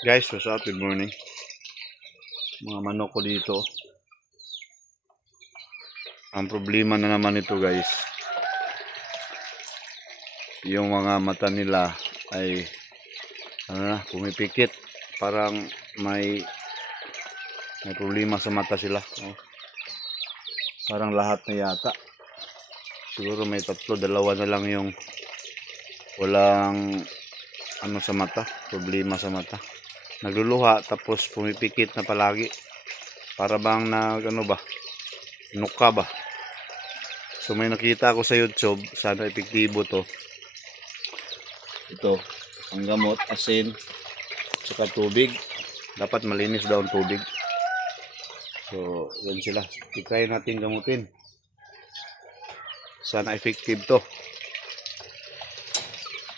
Guys, what's up? Good morning. Mga manok ko dito. Ang problema na naman ito guys, yung mga mata nila ay pumipikit. Parang may problema sa mata sila. Oh. Parang lahat na yata. Siguro may tatlo, dalawa na lang yung walang sa mata, problema sa mata. Nagluluha tapos pumipikit na palagi. Para bang nuka ba? So may nakita ako sa YouTube, sana epektibo to. Ito, ang gamot, asin, saka tubig. Dapat malinis daw ang tubig. So, yan sila. I-try natin gamutin. Sana effective to.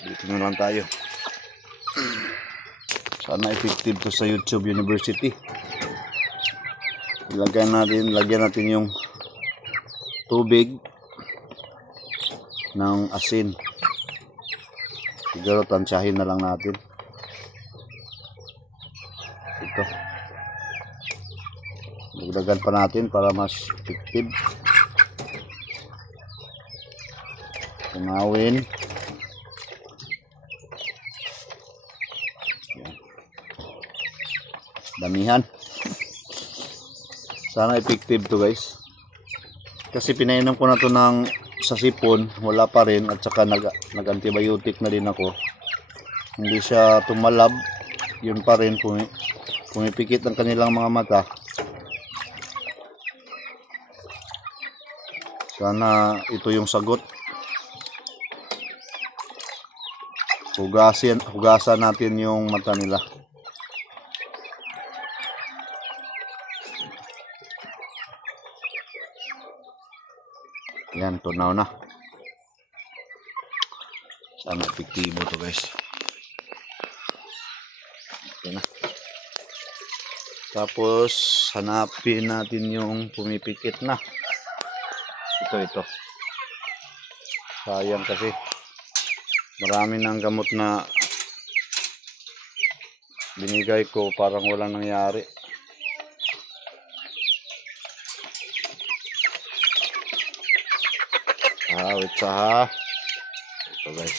Dito na lang tayo. Sana effective to sa YouTube University. Lagyan natin yung tubig ng asin. Siguro tansyahin na lang natin. Ito. Dagdagan pa natin para mas effective. Tunawin. Yan. Damihan. Sana effective to guys. Kasi pinainom ko na to sa sipon, wala pa rin, at saka nag-antibiotic na din ako. Hindi siya tumalab, yun pa rin pumipikit ang kanilang mga mata. Sana ito yung sagot. Hugasan natin yung mata nila. Yan, tunaw na. Sana epektibo to guys. Okay na. Tapos hanapin natin yung pumipikit na. Ito. Sayang kasi marami ng gamot na binigay ko, parang walang nangyari. Wait sa ito guys.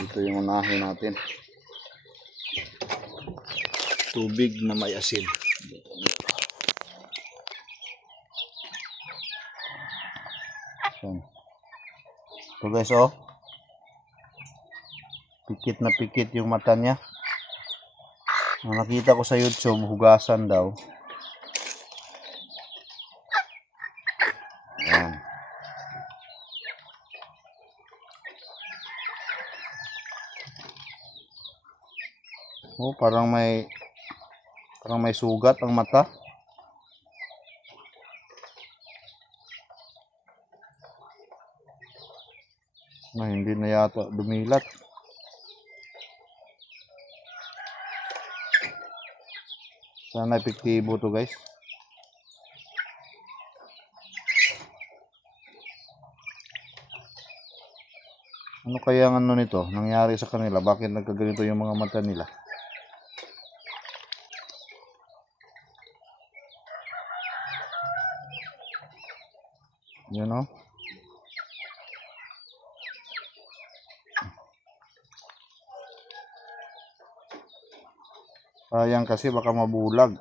Ito yung unahin natin. Tubig na may asin. Ito guys, oh. Pikit na pikit yung mata niya. Nakita ko sa YouTube, hugasan daw. Ayan. Oh, parang may sugat ang mata. Hindi na yata dumilat. Sana epektibo to guys. Ano kaya ang nito nangyari sa kanila? Bakit nagkaganito yung mga mata nila? You know? Sayang kasi baka mabulag.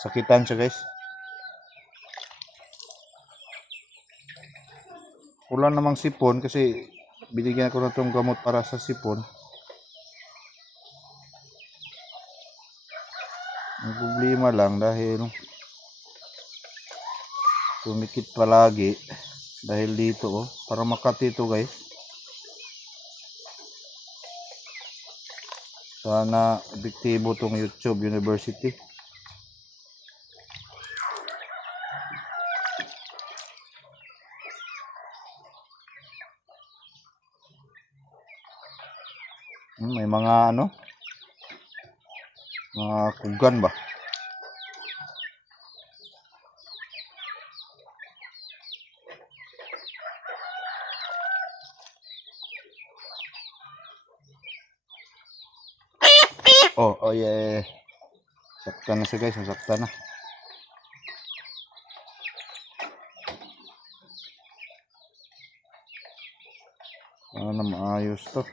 Sakitan siya guys. Wala namang sipon kasi binigyan ko na itong gamot para sa sipon. Ang problema lang dahil tumikit palagi dahil dito, oh, para makati ito guys. Sana epektibo tong YouTube University. May mga mga kugan ba? Oh, oh yeah. Sakta na siya guys, sakta na. Sana maayos to.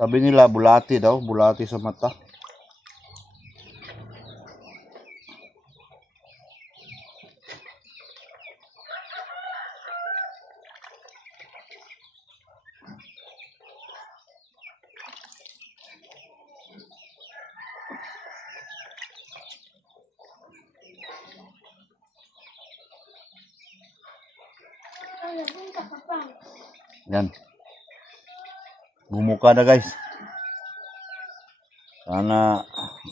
Sabi nila bulati daw, bulati sa mata. Yan. Bumuka na guys. Sana,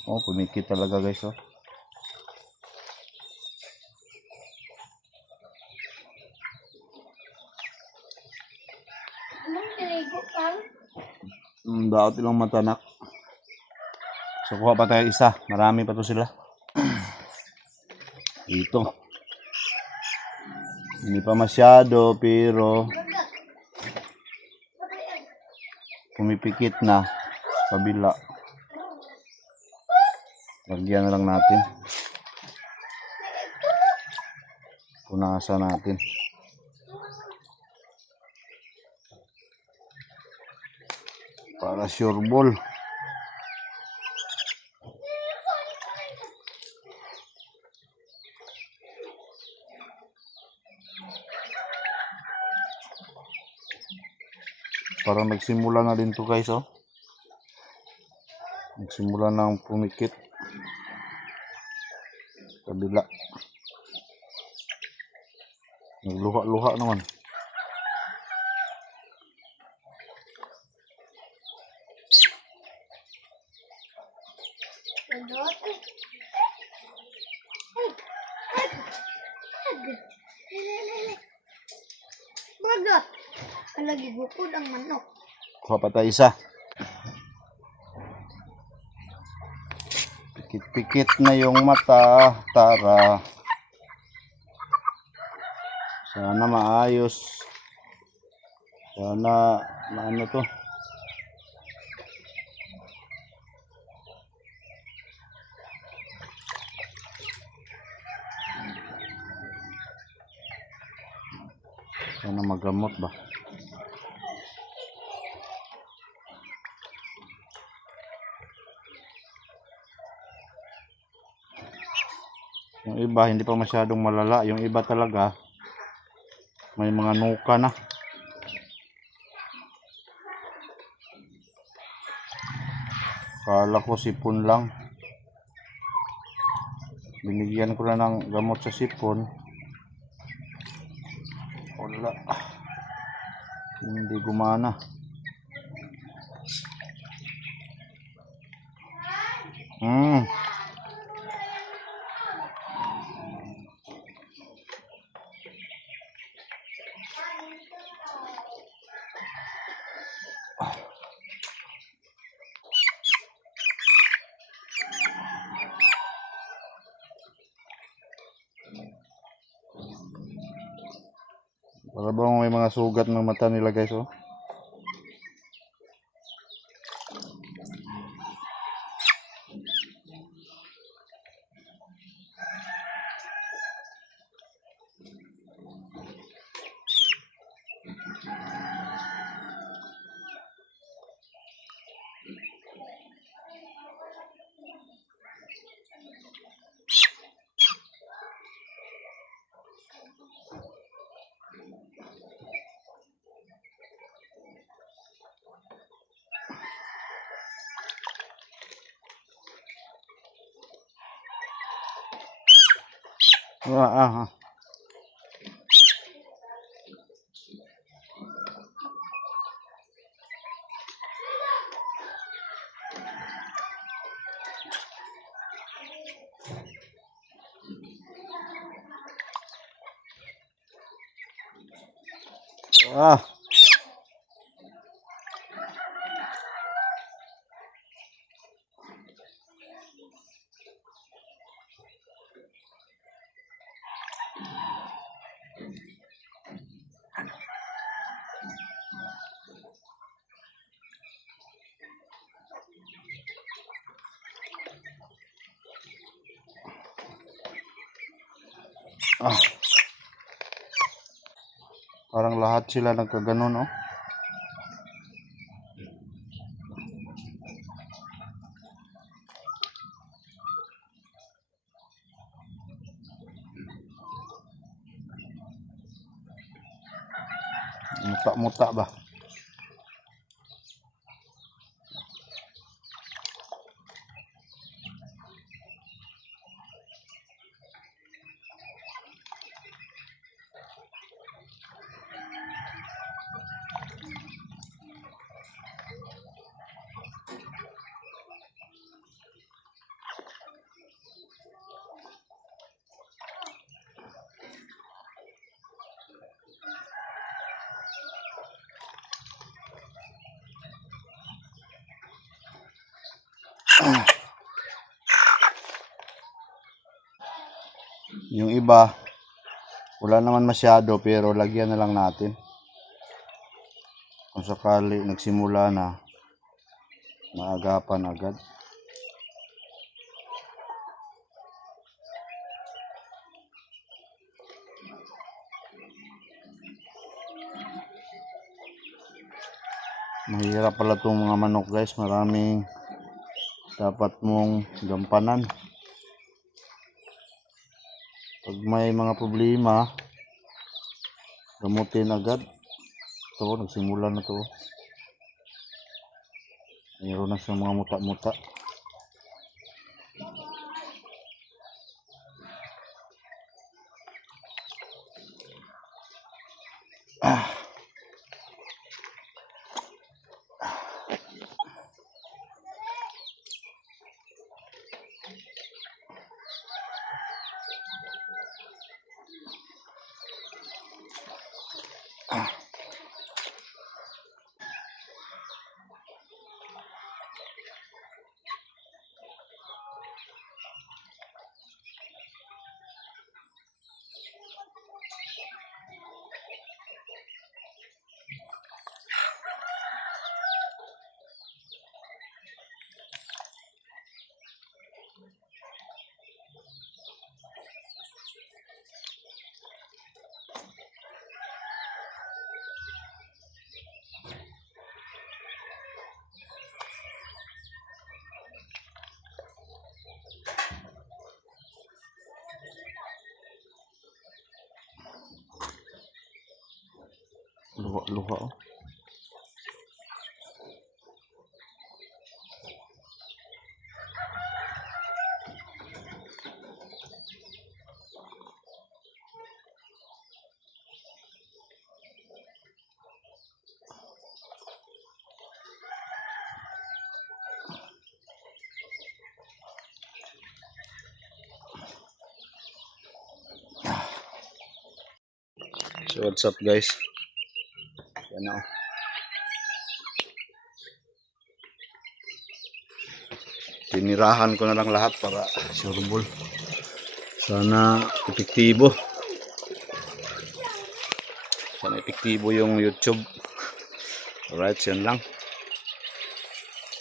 oh pumikit talaga guys oh. Daot ilang matanak. So kuha pa tayo isa. Marami pa to sila. Ito. Hindi pa masyado pero pumipikit na kabila. Lagyan na lang natin. Punasan natin. Para sure ball. Parang nagsimula na din to guys oh. Nagsimula na ang pumikit. Kabila. Nagluha-luha naman. Bagat. Lagi bukod ang manok. Kuha pa tayo isa. Pikit-pikit na yung mata, Tara. Sana maayos. Sana maano to. Sana magamot ba? Yung iba hindi pa masyadong malala, yung iba talaga may mga nuka na. Kala ko sipon lang. Binigyan ko na ng gamot sa sipon. Wala. Hindi gumana. Para bang may mga sugat ng mata nila guys oh. Ah. Ah. Ah. Parang lahat sila nagkaganon, oh. Muta-muta ba? Yung iba, wala naman masyado pero lagyan na lang natin. Kung sakali nagsimula na, maagapan agad. Mahirap pala itong mga manok guys, maraming dapat mong gampanan. Pag may mga problema, gamutin agad. Ito, nagsimula na to. Mayroon na siyang mga muta-muta. Luha-luha, oh. So what's up guys? Yan na, oh. Tinirahan ko na lang lahat para sureball. Sana epektibo. Sana epektibo yung YouTube. Alright, yan lang.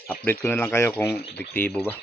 Update ko na lang kayo kung epektibo ba.